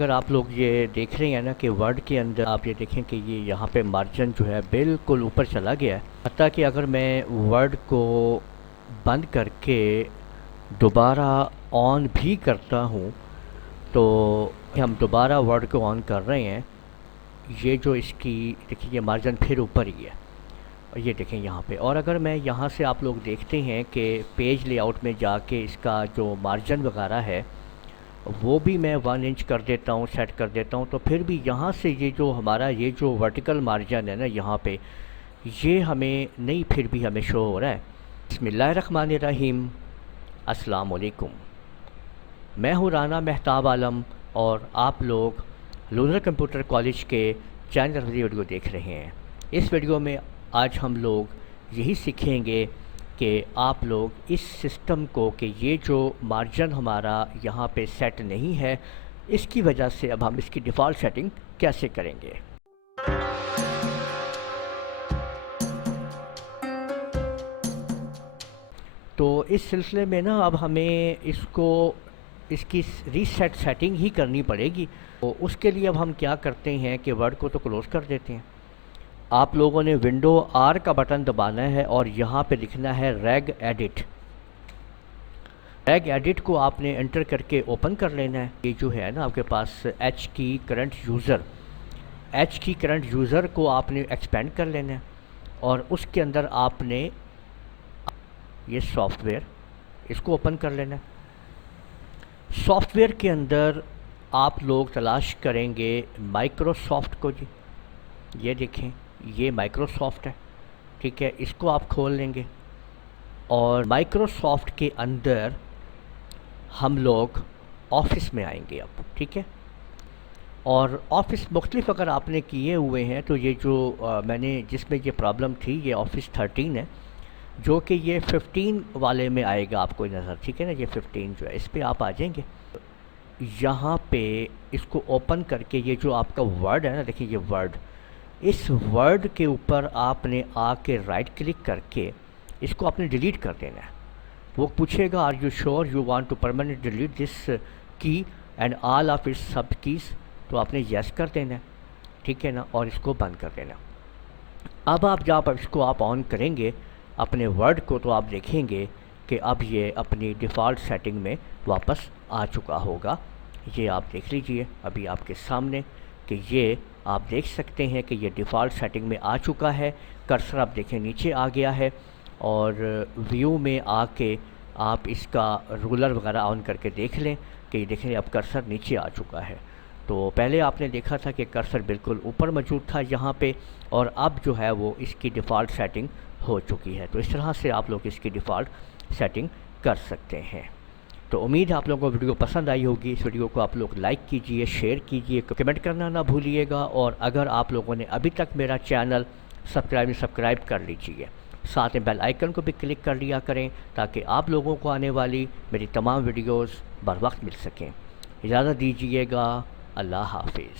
اگر آپ لوگ یہ دیکھ رہے ہیں نا کہ ورڈ کے اندر آپ یہ دیکھیں کہ یہ یہاں پہ مارجن جو ہے بالکل اوپر چلا گیا ہے، حتیٰ کہ اگر میں ورڈ کو بند کر کے دوبارہ آن بھی کرتا ہوں تو ہم دوبارہ ورڈ کو آن کر رہے ہیں، یہ جو اس کی دیکھیں یہ مارجن پھر اوپر ہی ہے، اور یہ دیکھیں یہاں پہ. اور اگر میں یہاں سے آپ لوگ دیکھتے ہیں کہ پیج لے آؤٹ میں جا کے اس کا جو مارجن وغیرہ ہے وہ بھی میں 1 انچ کر دیتا ہوں، سیٹ کر دیتا ہوں، تو پھر بھی یہاں سے یہ جو ہمارا یہ جو ورٹیکل مارجن ہے نا یہاں پہ یہ ہمیں نہیں پھر بھی ہمیں شو ہو رہا ہے. بسم اللہ الرحمن الرحیم. السلام علیکم. میں ہوں رانا مہتاب عالم اور آپ لوگ لونر کمپیوٹر کالج کے چینل پر ویڈیو دیکھ رہے ہیں. اس ویڈیو میں آج ہم لوگ یہی سیکھیں گے کہ آپ لوگ اس سسٹم کو کہ یہ جو مارجن ہمارا یہاں پہ سیٹ نہیں ہے اس کی وجہ سے اب ہم اس کی ڈیفالٹ سیٹنگ کیسے کریں گے. تو اس سلسلے میں نا اب ہمیں اس کی ریسیٹ سیٹنگ ہی کرنی پڑے گی. تو اس کے لیے اب ہم کیا کرتے ہیں کہ ورڈ کو تو کلوز کر دیتے ہیں. آپ لوگوں نے ونڈو آر کا بٹن دبانا ہے اور یہاں پہ لکھنا ہے ریگ ایڈٹ. ریگ ایڈٹ کو آپ نے انٹر کر کے اوپن کر لینا ہے. یہ جو ہے نا آپ کے پاس ایچ کی کرنٹ یوزر کو آپ نے ایکسپینڈ کر لینا ہے اور اس کے اندر آپ نے یہ سافٹ ویئر اس کو اوپن کر لینا ہے. سافٹ ویئر کے اندر آپ لوگ تلاش کریں گے مائکروسافٹ کو. جی یہ دیکھیں یہ مائکروسافٹ ہے، ٹھیک ہے، اس کو آپ کھول لیں گے اور مائکروسافٹ کے اندر ہم لوگ آفس میں آئیں گے اب، ٹھیک ہے. اور آفس مختلف اگر آپ نے کیے ہوئے ہیں تو یہ جو میں نے جس میں یہ پرابلم تھی یہ آفس 13 ہے، جو کہ یہ 15 والے میں آئے گا آپ کو نظر، ٹھیک ہے نا. یہ 15 جو ہے اس پہ آپ آ جائیں گے. یہاں پہ اس کو اوپن کر کے یہ جو آپ کا ورڈ ہے نا، دیکھیں یہ ورڈ، اس ورڈ کے اوپر آپ نے آ کے رائٹ کلک کر کے اس کو آپ نے ڈیلیٹ کر دینا ہے. وہ پوچھے گا are you sure you want to permanent delete this key and all of its سب کیز، تو آپ نے یس کر دینا ہے، ٹھیک ہے نا، اور اس کو بند کر دینا. اب آپ جب اس کو آپ آن کریں گے اپنے ورڈ کو تو آپ دیکھیں گے کہ اب یہ اپنی ڈیفالٹ سیٹنگ میں واپس آ چکا ہوگا. یہ آپ دیکھ لیجئے ابھی آپ کے سامنے کہ یہ آپ دیکھ سکتے ہیں کہ یہ ڈیفالٹ سیٹنگ میں آ چکا ہے. کرسر آپ دیکھیں نیچے آ گیا ہے اور ویو میں آ کے آپ اس کا رولر وغیرہ آن کر کے دیکھ لیں کہ یہ دیکھیں اب کرسر نیچے آ چکا ہے. تو پہلے آپ نے دیکھا تھا کہ کرسر بالکل اوپر موجود تھا یہاں پہ، اور اب جو ہے وہ اس کی ڈیفالٹ سیٹنگ ہو چکی ہے. تو اس طرح سے آپ لوگ اس کی ڈیفالٹ سیٹنگ کر سکتے ہیں. تو امید ہے آپ لوگوں کو ویڈیو پسند آئی ہوگی. اس ویڈیو کو آپ لوگ لائک کیجئے، شیئر کیجئے، کمنٹ کرنا نہ بھولیے گا، اور اگر آپ لوگوں نے ابھی تک میرا چینل سبسکرائب کر لیجئے، ساتھ میں بیل آئیکن کو بھی کلک کر لیا کریں تاکہ آپ لوگوں کو آنے والی میری تمام ویڈیوز بر وقت مل سکیں. اجازت دیجئے گا. اللہ حافظ.